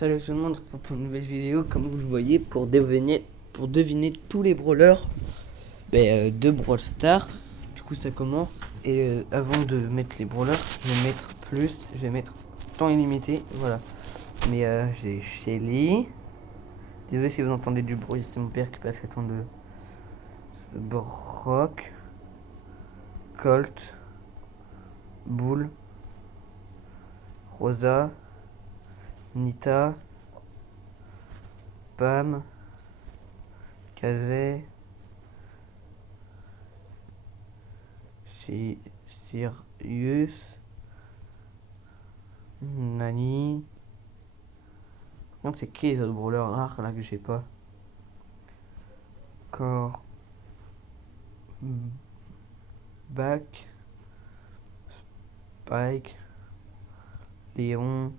Salut tout le monde, on se retrouve pour une nouvelle vidéo comme vous le voyez pour deviner tous les brawlers de Brawl Stars. Du coup ça commence et avant de mettre les brawlers, je vais mettre temps illimité, voilà. Mais j'ai Shelly. Désolé si vous entendez du bruit, c'est mon père qui passe le temps de Brock, Colt, Bull, Rosa, Nita, Pam, Kazé, Sirius, Nani. Par contre, c'est qui les autres brawlers rares là que j'ai pas? Back, Spike, Léon,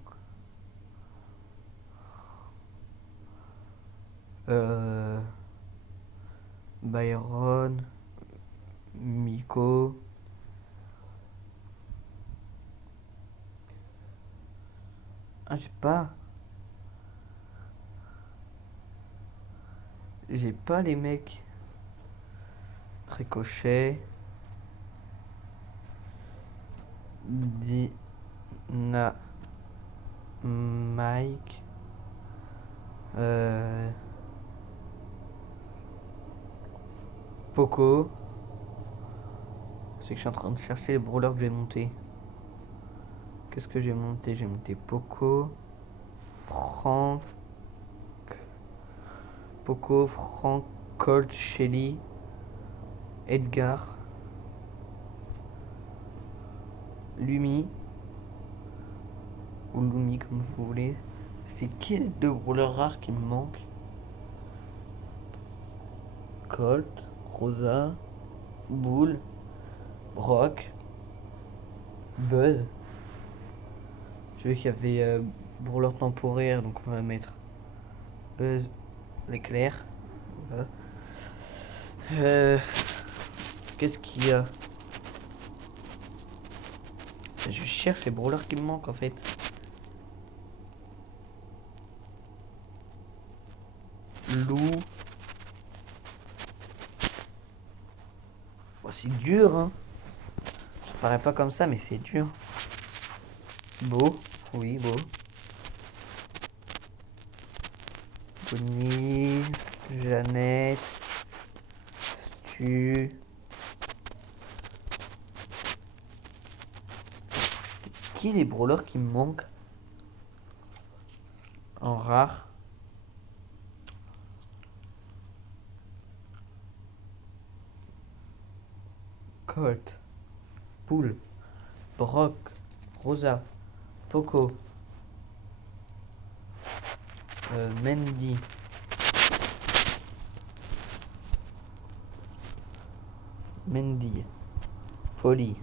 Byron, Miko, j'ai pas les mecs. Ricochet, Dina, Mike, Poco. C'est que je suis en train de chercher les brawlers que j'ai monté. Qu'est-ce que j'ai monté? J'ai monté Poco, Frank, Colt, Shelly, Edgar, Lumi ou Lumi comme vous voulez. C'est qui les deux brawlers rares qui me manquent? Colt, Rosa, Bull, Brock, Buzz. Je veux qu'il y avait brawler temporaire, donc on va mettre Buzz, l'éclair. Voilà. Qu'est-ce qu'il y a? Je cherche les brawlers qui me manquent en fait. Lou. Oh, c'est dur, hein. Ça paraît pas comme ça, mais c'est dur. Beau. Oui, beau. Bonnie. Jeannette. Stu. C'est qui les brawlers qui me manquent en rare? Colt, Bull, Brock, Rosa, Poco, Mandy, Polly.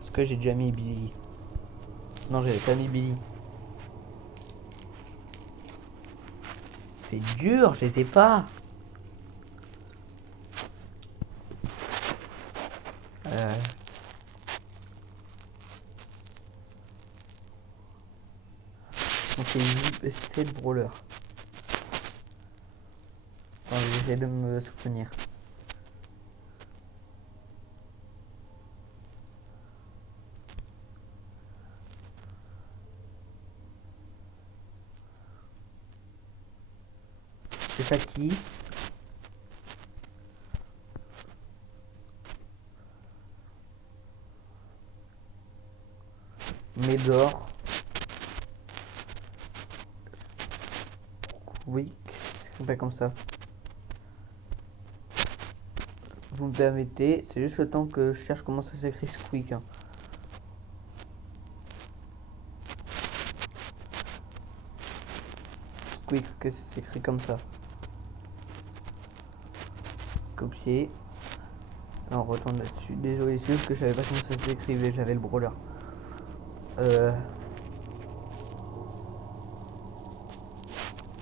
Est-ce que j'ai déjà mis Billy? Non, j'avais pas mis Billy. C'est dur, je les ai pas. C'est le brawler. J'essaie de me souvenir. C'est ça qui? Médor. Oui, c'est pas comme ça. Vous me permettez, c'est juste le temps que je cherche comment ça s'écrit Squeak. Hein. Squeak, que c'est écrit comme ça. Copier. On retourne là-dessus. Désolé, c'est juste que je savais pas comment ça s'écrivait, j'avais le brawler.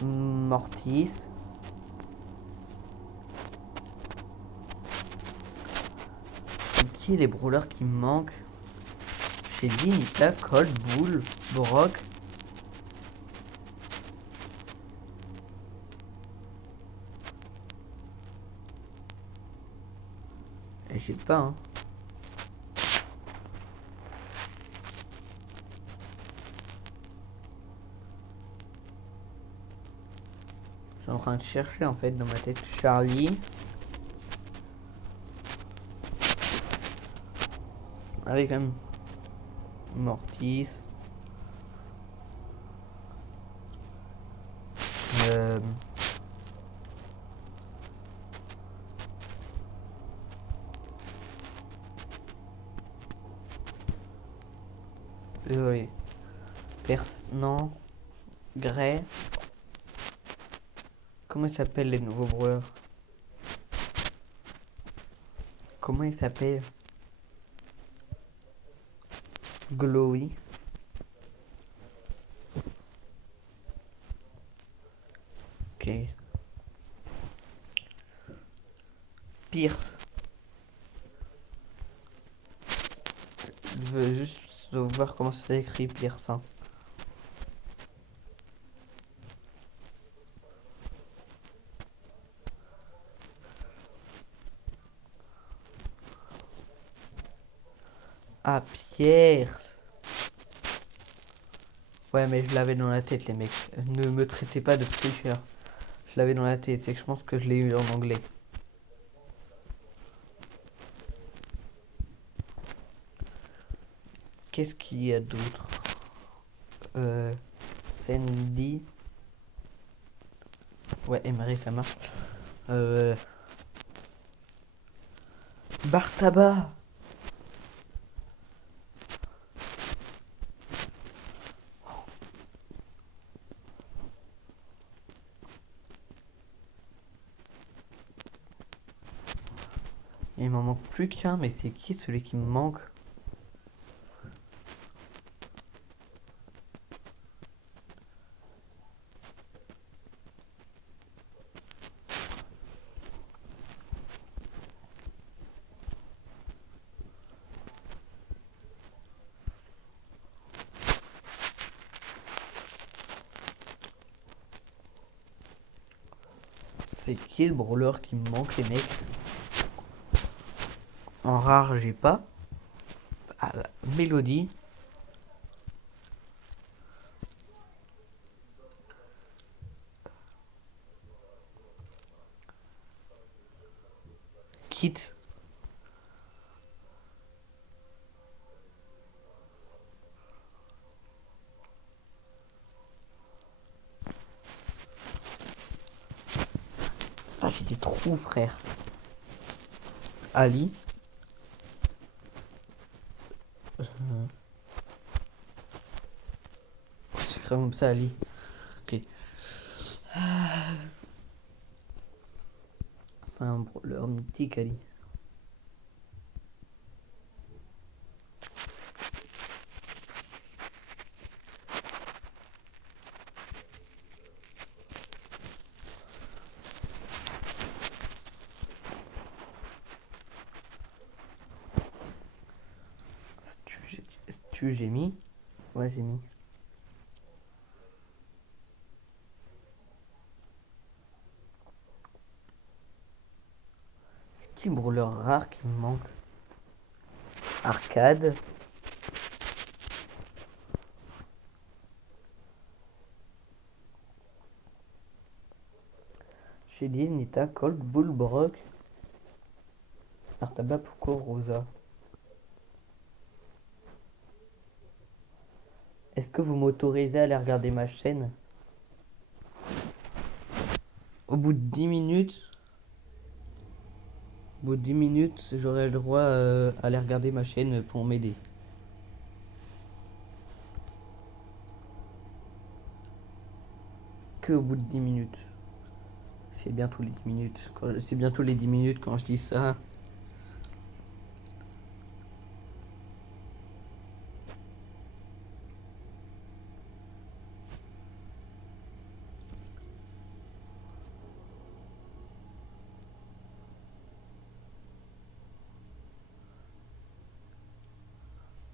Mortis. Qui est les brawlers qui me manquent? Shelly, Nita, Colt, Bull, Brock, T'inquiète pas, hein. Je suis en train de chercher en fait dans ma tête Charlie. Avec un Mortis. Euh... Oui. Non. Grey. Comment ils s'appellent les nouveaux brawlers? Comment ils s'appellent? Glowy. Ok. Pierce. Je veux juste voir comment ça s'écrit Pierce. Hein. Ah, Pierce. Ouais, mais je l'avais dans la tête, les mecs. Ne me traitez pas de tricheur. Je l'avais dans la tête, c'est que je pense que je l'ai eu en anglais. Qu'est-ce qu'il y a d'autre? Sandy. Ouais, Emery, ça marche. Bartaba. Il m'en manque plus qu'un, mais c'est qui celui qui me manque? C'est qui le brawler qui me manque, les mecs? En rare, j'ai pas. Ah, Mélodie. Kit. Ah, j'ai des trous, frère. Ali. C'est comme ça, Ali. Ok. Un brawler mythique, Ali. J'ai mis. Ouais, j'ai mis. C'est qui le brawler rare qui me manque? Arcade. Shelly, Nita, Colt, Bull, Brock. Artaba, Poco, Rosa. Est-ce que vous m'autorisez à aller regarder ma chaîne? Au bout de 10 minutes, j'aurai le droit à aller regarder ma chaîne pour m'aider. Que au bout de 10 minutes. C'est bientôt les 10 minutes. C'est bientôt les 10 minutes quand je dis ça.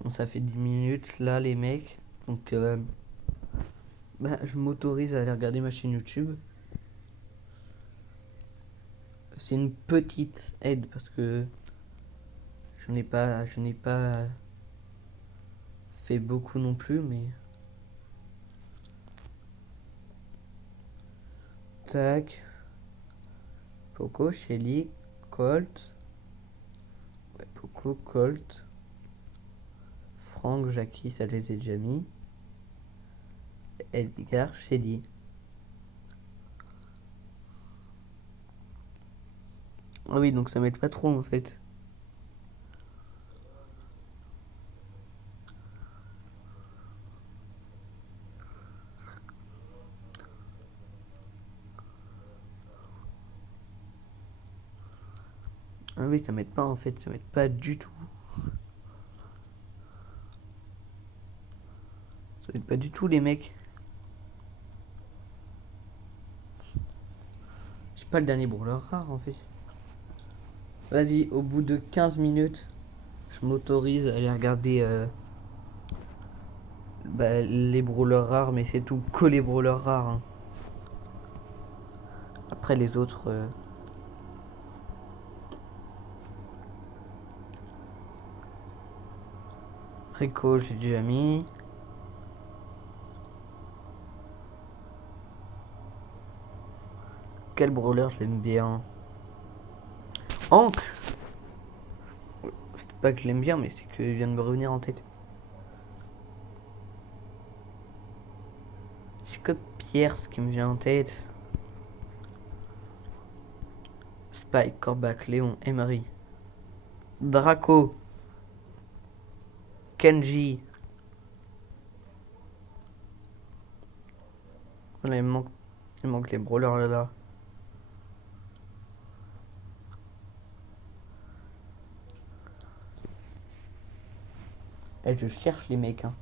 Bon, ça fait 10 minutes là, les mecs. Donc, je m'autorise à aller regarder ma chaîne YouTube. C'est une petite aide parce que je n'ai pas fait beaucoup non plus, mais... Tac. Poco, Shelly, Colt. Ouais, Poco, Colt. Franck, Jackie, ça je les ai déjà mis. Edgar, Shelly. Ah oui, donc ça m'aide pas trop en fait. Ah oui, ça m'aide pas en fait, ça m'aide pas du tout. Ça m'aide pas du tout les mecs. J'ai pas le dernier brawler rare en fait. Vas-y, au bout de 15 minutes, je m'autorise à aller regarder les brawlers rares, mais c'est tout que les brawlers rares. Hein. Après les autres... Rico, j'ai déjà mis. Quel brawler je l'aime bien. Hank. C'est pas que je l'aime bien, mais c'est qu'il vient de me revenir en tête. C'est que Pierce qui me vient en tête. Spike, Corbac, Léon, Emery. Draco. Kenji. Voilà, il manque les brawlers là. Et je cherche les mecs. Hein.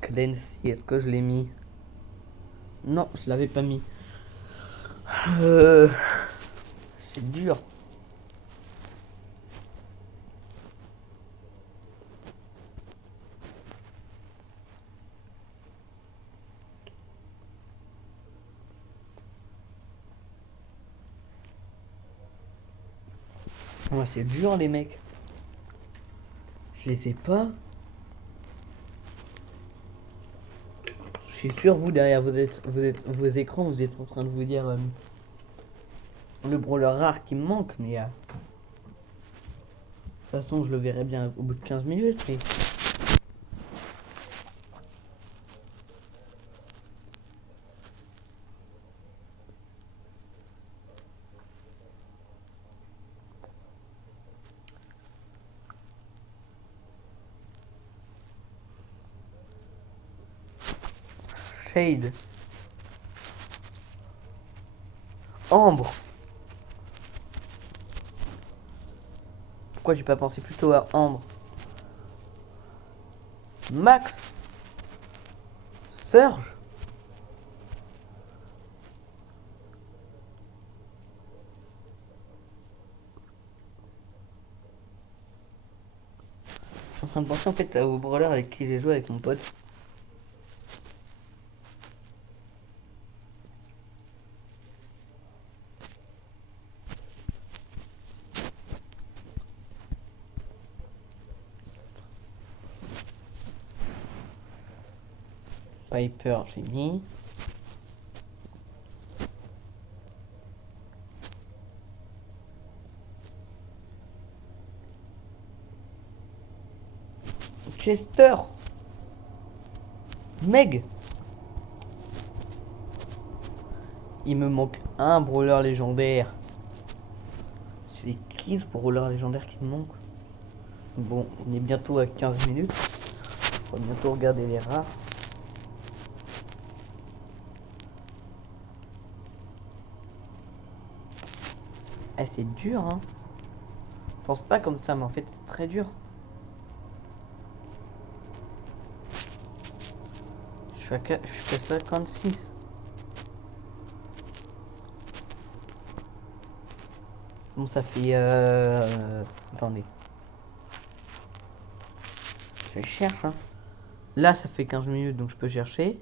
Clancy, est-ce que je l'ai mis? Non, je l'avais pas mis. C'est dur. Ouais, c'est dur les mecs. Je les ai pas. Je suis sûr, vous derrière vos écrans, vous êtes en train de vous dire le brawler rare qui me manque, mais de toute façon, je le verrai bien au bout de 15 minutes. Mais... Shade. Ambre. Pourquoi j'ai pas pensé plutôt à Ambre? Max. Serge. Je suis en train de penser en fait au brawler avec qui j'ai joué avec mon pote. Piper, j'ai mis. Chester. Meg. Il me manque un brawler légendaire. C'est qui ce brawler légendaire qui me manque? Bon, on est bientôt à 15 minutes. On va bientôt regarder les rares. Eh, c'est dur, hein. Je pense pas comme ça, mais en fait, c'est très dur. Je suis à 56. Bon, ça fait... attendez. Je cherche, hein. Là, ça fait 15 minutes, donc je peux chercher.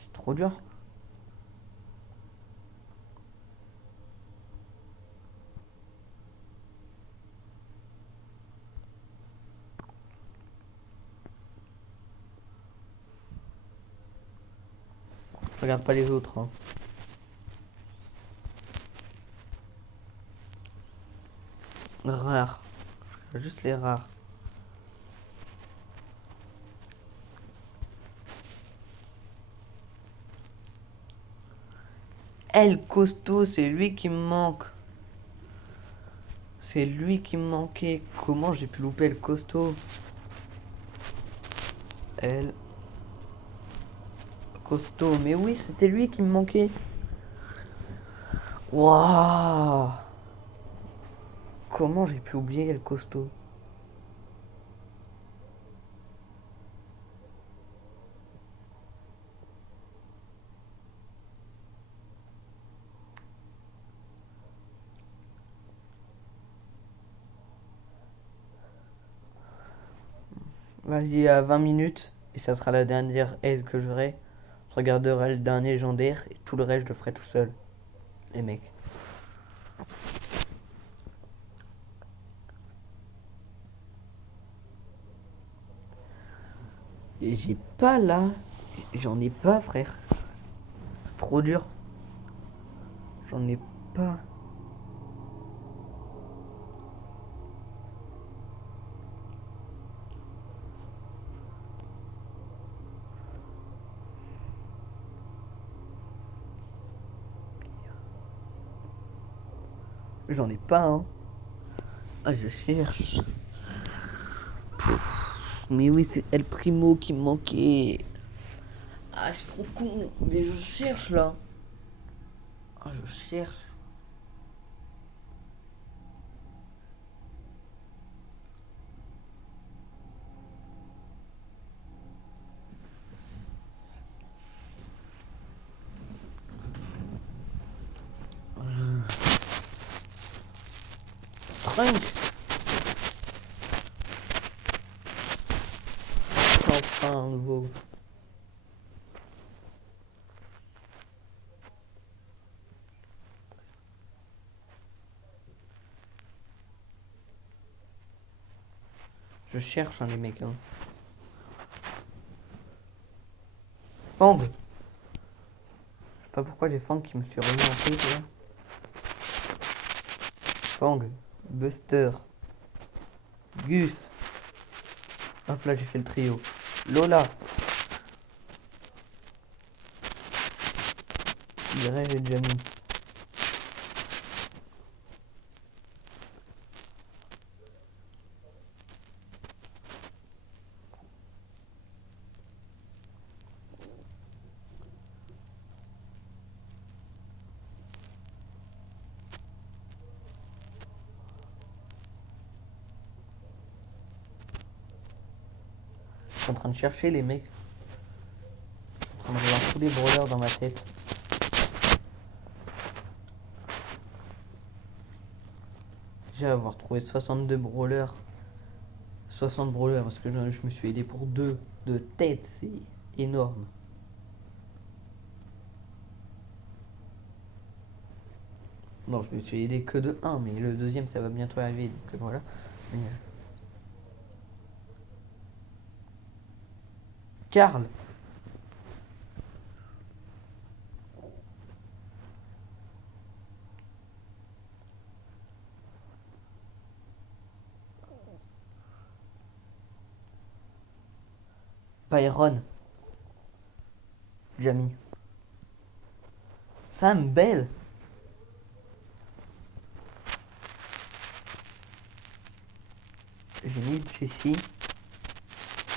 C'est trop dur. regarde pas les autres. Hein. Rares. Je regarde juste les rares. El Costaud, c'est lui qui me manque. C'est lui qui me manquait. Comment j'ai pu louper El Costaud? El Costaud. Mais oui, c'était lui qui me manquait. Waouh! Comment j'ai pu oublier El Costaud? Vas-y, à 20 minutes. Et ça sera la dernière aide que j'aurai. Je regarderai le dernier légendaire. Et tout le reste, je le ferai tout seul. Les mecs. Et j'ai pas là. J'en ai pas, frère. C'est trop dur. J'en ai pas. J'en ai pas, hein. Ah, je cherche. Mais oui, c'est El Primo qui me manquait. Ah, je suis trop con. Mais je cherche là. Ah, je cherche. Trunk. Enfin, un nouveau. Je cherche, hein, les mecs. Hein. Fang. Je sais pas pourquoi j'ai Fang qui me suis remis en tête là. Fang. Buster. Gus. Hop là, j'ai fait le trio. Lola. Dirais, j'ai déjà mis. Je suis en train de chercher les mecs. Je suis en train de revoir tous les brawlers dans ma tête. J'ai avoir trouvé 62 brawlers. 60 brawlers parce que je me suis aidé pour 2 de tête, c'est énorme. Non, je me suis aidé que de 1, mais le deuxième ça va bientôt arriver, donc voilà. Mais, Karl. Byron. Jamie. Sam Bell. J'ai mis Jessie.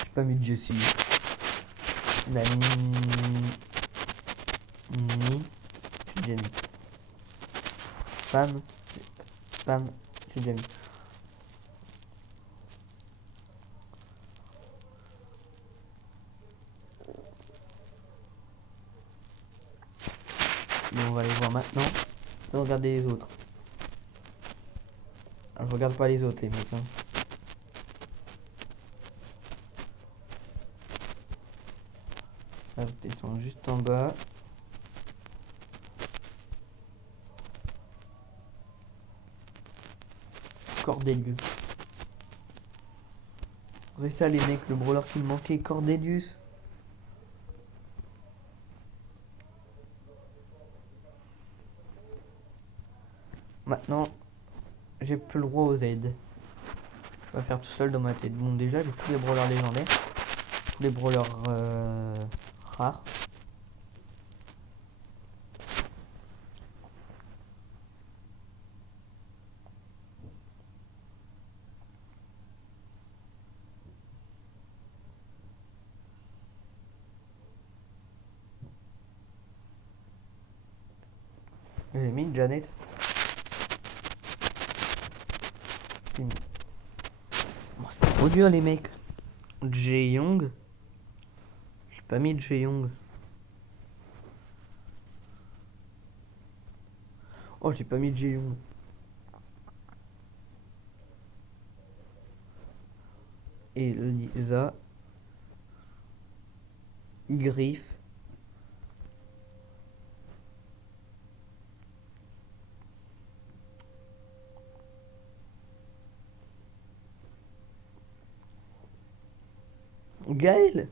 J'ai pas mis Jessie. Nani. J'ai déjà mis. Pam. Pam. J'ai déjà mis. Bon, on va aller voir maintenant. On va regarder les autres. Alors, je regarde pas les autres, les mecs. Hein. Là, ils sont juste en bas. Cordelius. C'est ça, les mecs, le brawler qui me manquait, Cordelius. Maintenant, j'ai plus le droit aux aides. Je vais faire tout seul dans ma tête. Bon, déjà, j'ai tous les brawlers légendaires. Tous les brawlers rares. J'ai mis Janet. J'ai mis. Oh, c'est trop dur, les mecs. Jae-young. J'ai pas mis Jae-young. Oh, j'ai pas mis Jae-young. Et Lisa. Griff. Gaël.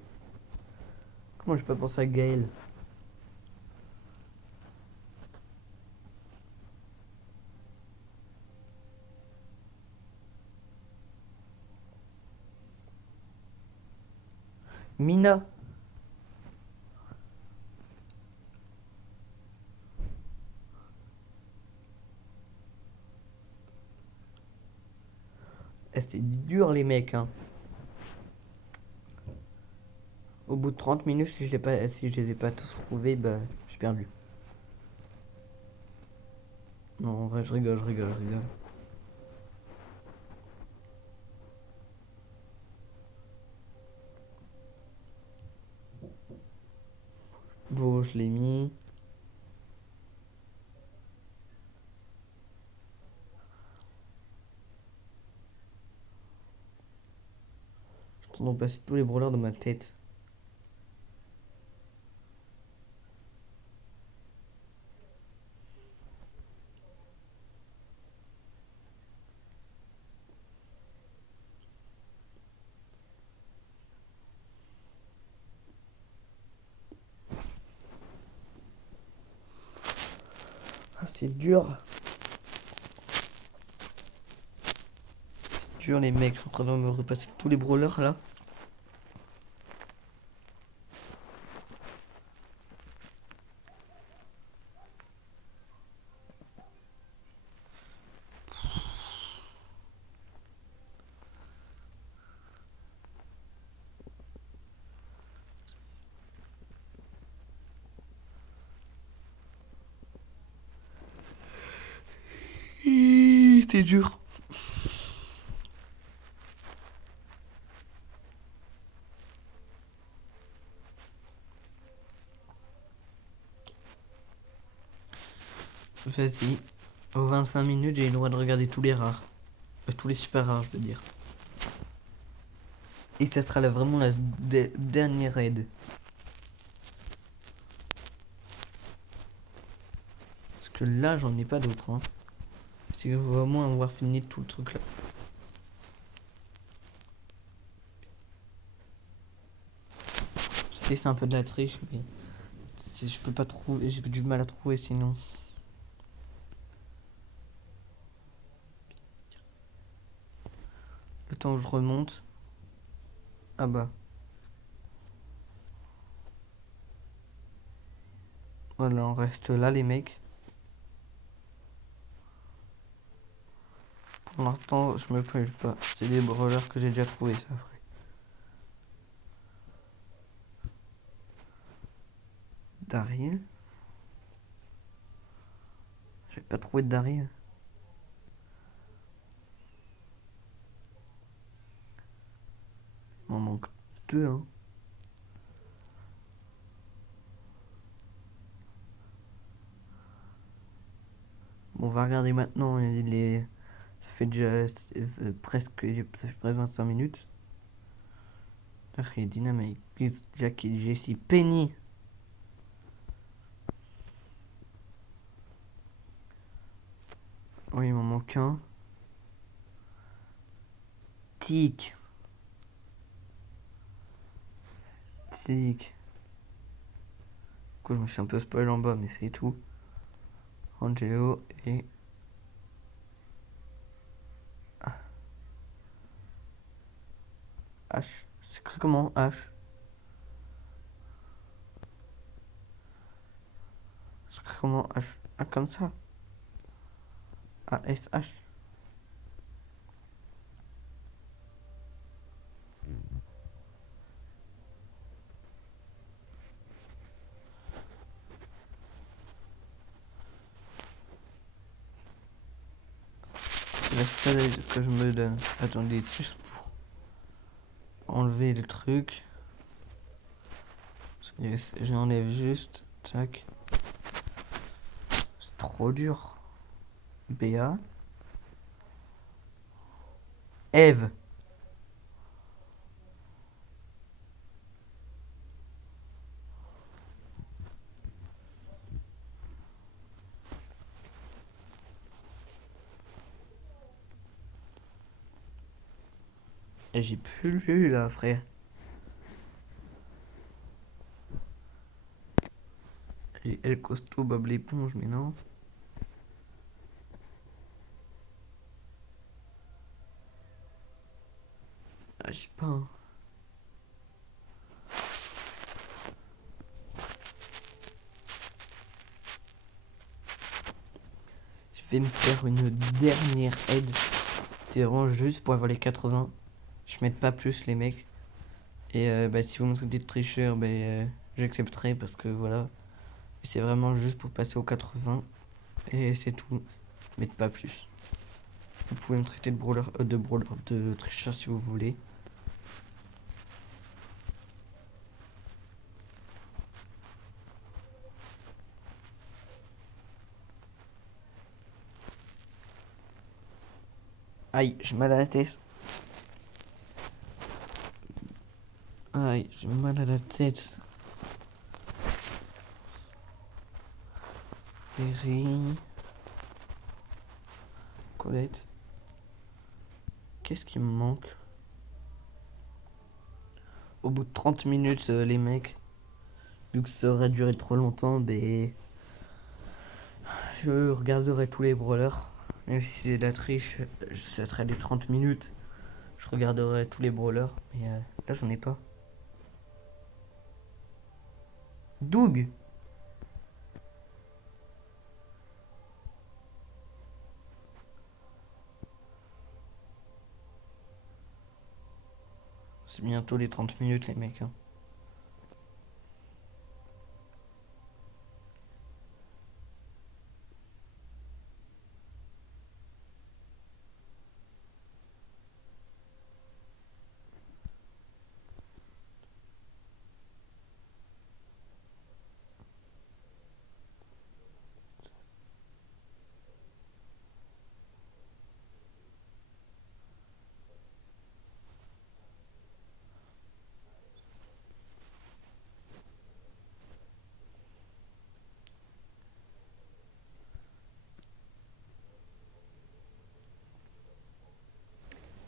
Comment j'ai pas pensé à Gaël? Mina. Eh, c'est dur, les mecs, hein. Au bout de 30 minutes, si je les ai pas tous trouvés, bah, j'ai perdu. Non, en vrai, je rigole. Bon, je l'ai mis. Je suis en train de passer tous les brawlers dans ma tête. Ah, c'est dur. Dur, les mecs. Je suis en train de me repasser tous les brawlers là. C'est dur. Vas-y. Aux 25 minutes, j'ai le droit de regarder tous les rares. Tous les super rares, je veux dire. Et ça sera là vraiment la dernière raid. Parce que là, j'en ai pas d'autres. Hein. C'est vraiment avoir fini tout le truc là. Je sais, c'est un peu de la triche, mais je peux pas trouver. J'ai du mal à trouver sinon. Le temps où je remonte. Ah bah. Voilà, on reste là, les mecs. Pour l'instant, je me plains pas. C'est des brawlers que j'ai déjà trouvé, ça ferait. Daryl. J'ai pas trouvé de Daryl. Il m'en manque deux, hein. Bon, on va regarder maintenant. Ça fait déjà presque 25 minutes. Il y a Dynamite, Jackie, Jessie, Penny. Oui, il m'en manque un. Tic. Tic. Du coup, je me suis un peu spoil en bas, mais c'est tout. Angelo et H. C'est écrit comment H? C'est écrit comment H? Ah, comme ça. A-S-H. C'est la seule que je me donne. Attendez, juste pour enlever le truc. J'enlève juste. Tac. C'est trop dur. BA. Eve. Et j'ai plus lu là, frère. J'ai El Costaud, Bob l'éponge, mais non. Ah, je sais pas. Hein. Je vais me faire une dernière aide. C'est vraiment juste pour avoir les 80. Je mets pas plus les mecs. Et bah, si vous me traitez de tricheur, bah, j'accepterai parce que voilà. C'est vraiment juste pour passer aux 80. Et c'est tout. Mais pas plus. Vous pouvez me traiter de tricheur si vous voulez. Aïe, j'ai mal à la tête. Aïe, j'ai mal à la tête. Perry. Colette. Qu'est-ce qui me manque? Au bout de 30 minutes, les mecs, vu que ça aurait duré trop longtemps, ben, je regarderai tous les brawlers. Même si c'est de la triche, ça serait les 30 minutes. Je regarderai tous les brawlers. Mais là, j'en ai pas. Doug! C'est bientôt les 30 minutes, les mecs. Hein.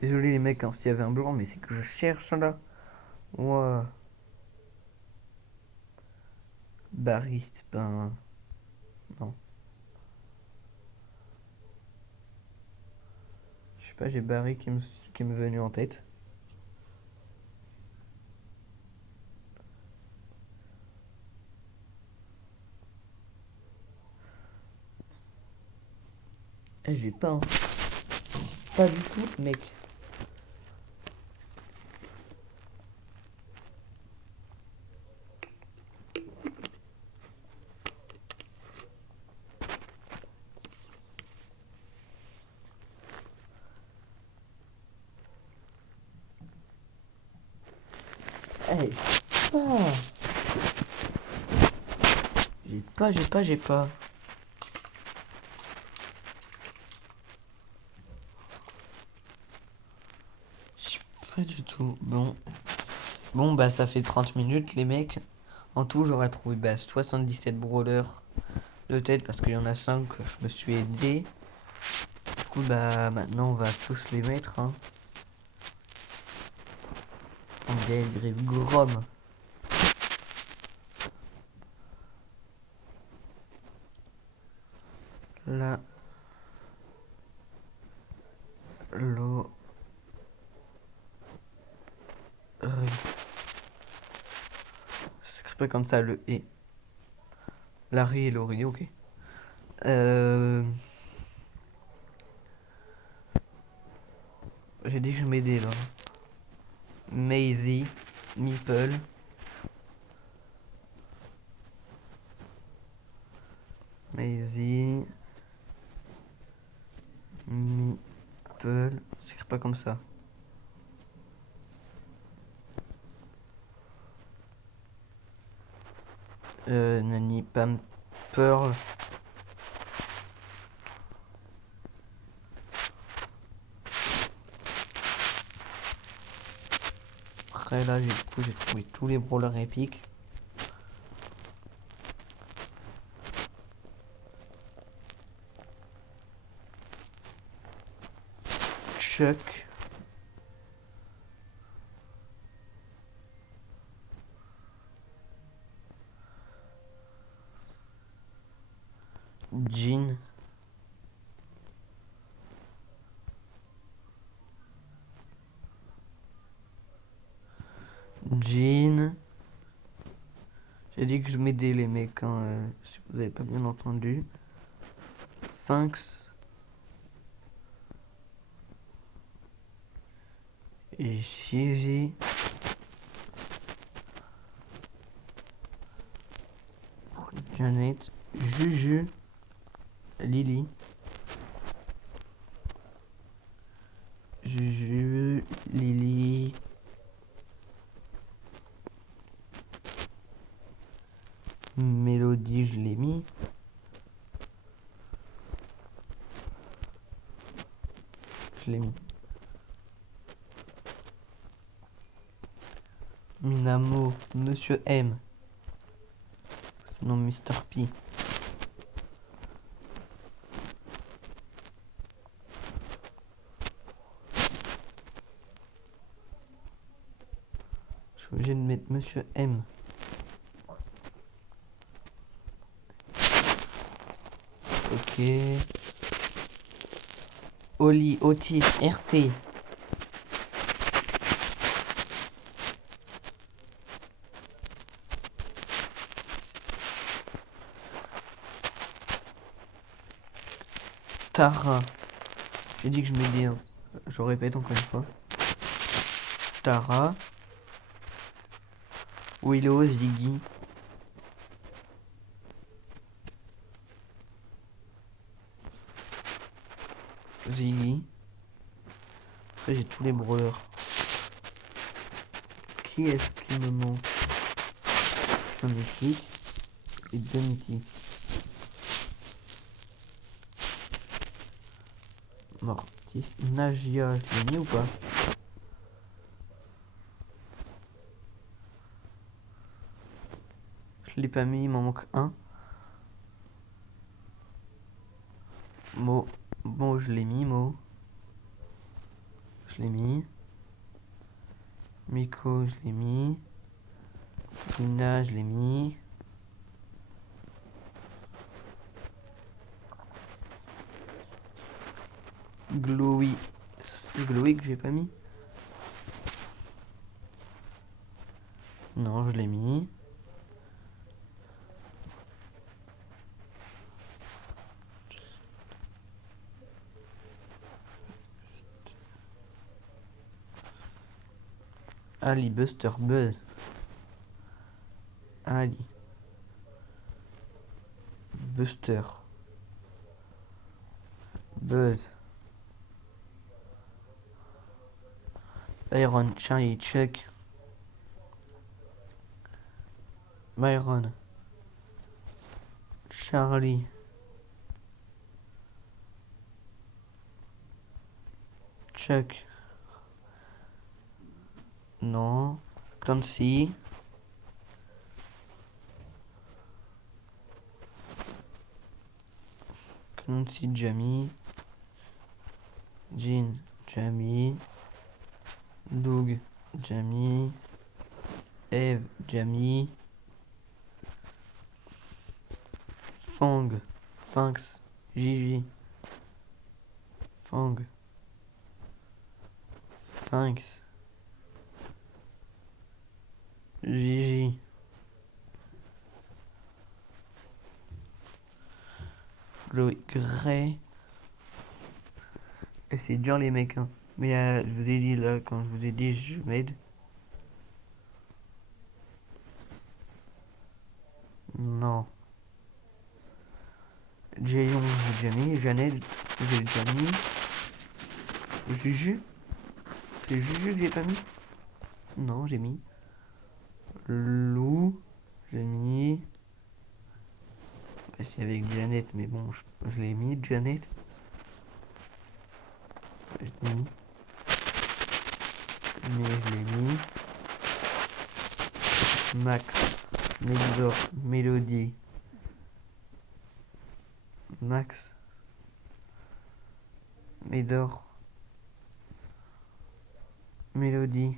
Désolé, les mecs, hein, s'il y avait un blanc, mais c'est que je cherche là. Ouah. Barry, c'est pas un. Non. Je sais pas, j'ai Barry qui me venu en tête. Eh, j'ai pas. Hein. Pas du tout, mec. Eh, pas. J'ai pas. J'ai pas du tout. Bon. Bon, bah, ça fait 30 minutes, les mecs. En tout, j'aurais trouvé bah, 77 brawlers de tête parce qu'il y en a 5 que je me suis aidé. Du coup, bah, maintenant, on va tous les mettre. Hein. En griffe Grom. Là. L'eau. pas comme ça le et. Larry et Laurie, ok. J'ai dit que je m'aidais là. Maisie, Meeple. Maisie, Meeple. Ça s'écrit pas comme ça. Nani, Pam, Pearl. Après là, du coup, j'ai trouvé tous les brawlers épiques. Chuck. Jean. Jean. J'ai dit que je m'aidais les mecs, hein, si vous avez pas bien entendu. Finks. Et Gigi. Janet. Juju. Lily. Juju. Lily. Mélodie, je l'ai mis. Je l'ai mis. Minamo, Monsieur M. Sinon Mr. P. Je suis obligé de mettre Monsieur M. Ok. Oli, Otis, RT. Tara. J'ai dit que je m'aidais. Hein. Je répète encore une fois. Tara. Willow, Ziggy. Ziggy. Après j'ai tous les brawlers. Qui est-ce qui me manque? Un mythique et deux mythiques. Mortis. Nagia, je l'ai mis ou pas? Je l'ai pas mis, il m'en manque un. Mo, je l'ai mis, Mo. Je l'ai mis. Miko, je l'ai mis. Lina, je l'ai mis. Glowy. C'est Glowy que j'ai pas mis? Non, je l'ai mis. Ali, Buster, Buzz. Ali. Buster. Buzz. Byron, Charlie, Chuck. Byron. Charlie. Chuck. Non. Clancy. Clancy, Jamie. Jean, Jamie. Doug, Jamie. Eve, Jamie. Fang, Finks, Gigi. Fang. Finks. Gigi. Chloé Gray. Et c'est dur les mecs, hein. Mais je vous ai dit là, quand je vous ai dit, je m'aide. Non. Jayon, j'ai déjà mis. Jeannette, j'ai déjà mis. Juju. C'est Juju que j'ai pas mis. Non, j'ai mis. Lou, j'ai mis. Bah, c'est avec Janet, mais bon, je l'ai mis, Janet. Je l'ai mis. Mais je l'ai mis. Max, Médor, Mélodie. Max, Médor, Mélodie.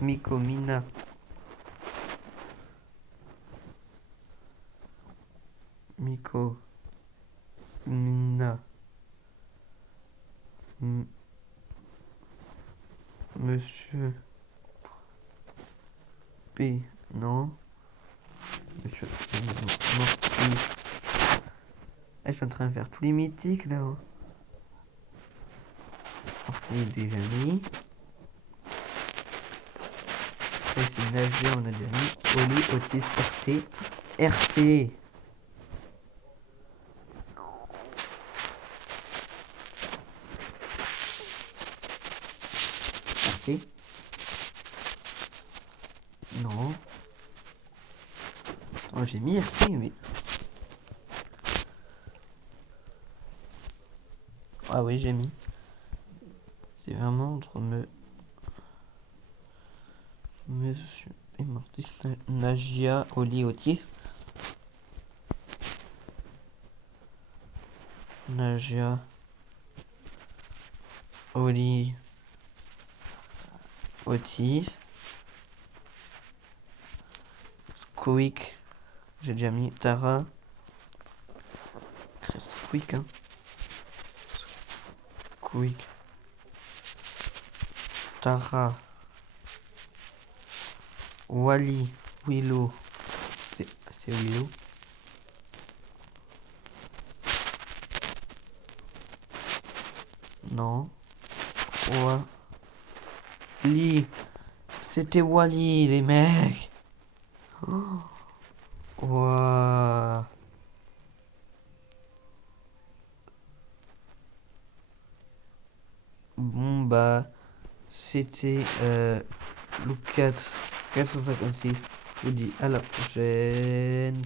Miko, Mina. Miko, Mina. Monsieur P. Non. Monsieur Morty. Je suis en train de faire tous les mythiques là. Morty déjà mis. Après c'est Nager, on a déjà mis. Oli, Otis, RT. RT. RT. Non. Oh, j'ai mis RT, mais. Ah oui, j'ai mis. C'est vraiment entre Monsieur et Mortis, Nagia, Oli, Otis. Nagia, Oli, Otis. Quick, j'ai déjà mis. Tara. Reste Quick, hein. Quick. Tara. Wally. Willow. C'est Willow. Non. Wally. C'était Wally, les mecs. Oh. Wow. Bon bah c'était Lucas 456. Je vous dis à la prochaine.